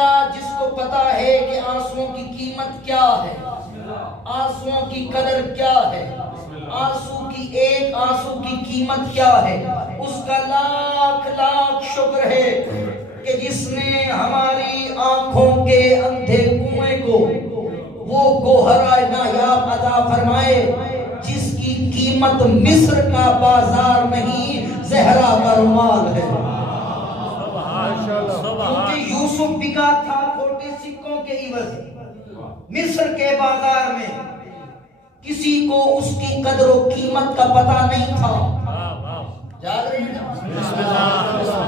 اللہ جس کو پتا ہے کہ آنسوؤں کی قیمت کیا ہے، آنسوؤں کی قدر کیا ہے، آنسو کی ایک آنسو کی قیمت کیا ہے، اس کا لاکھ لاکھ شکر ہے کہ جس نے ہماری آنکھوں کے اندھے کنویں کو وہ گوہرائے نایاب عطا فرمائے جس کی قیمت مصر کا بازار نہیں زہرا کا رومال ہے۔ کیونکہ یوسف بکا تھا کھوٹے سکوں کے عوض مصر کے بازار میں، کسی کو اس کی قدر و قیمت کا پتہ نہیں تھا۔ جاگ رہے ہیں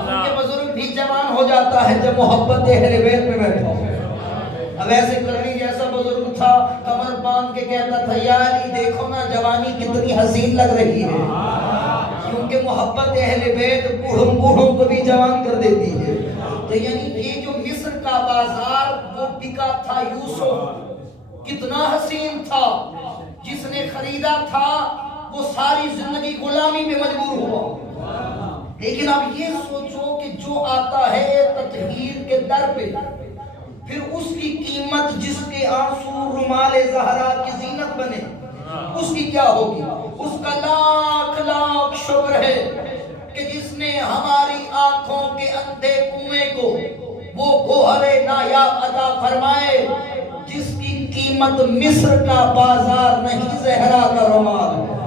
ان کے بزرگ بھی جوان ہو جاتا ہے جب محبت اہل بیت میں بیٹھا ہو۔ اب ایسے کرنی جیسا بزرگ تھا، کمر باندھ کے کہتا تھا یا علی دیکھو نا جوانی کتنی حسین لگ رہی ہے، کیونکہ محبت اہل بیت بوڑھوں کو بھی جوان کر دیتی ہے۔ تو یعنی یہ جو مصر کا بازار وہ بکا تھا، یوسف کتنا حسین تھا، جس نے خریدا تھا وہ ساری زندگی غلامی میں مجبور ہوا۔ لیکن اب یہ سوچو کہ جو آتا ہے تطہیر کے در پہ، پھر اس کی قیمت جس کے آنسو رومال زہرا کی زینت بنے اس کی کیا ہوگی؟ اس کا لاکھ لاکھ شکر ہے کہ جس نے ہماری آنکھوں کے اندھے کنویں کو وہ گوہر نایاب عطا فرمائے جس کی قیمت مصر کا بازار نہیں زہرا کا رومال ہے۔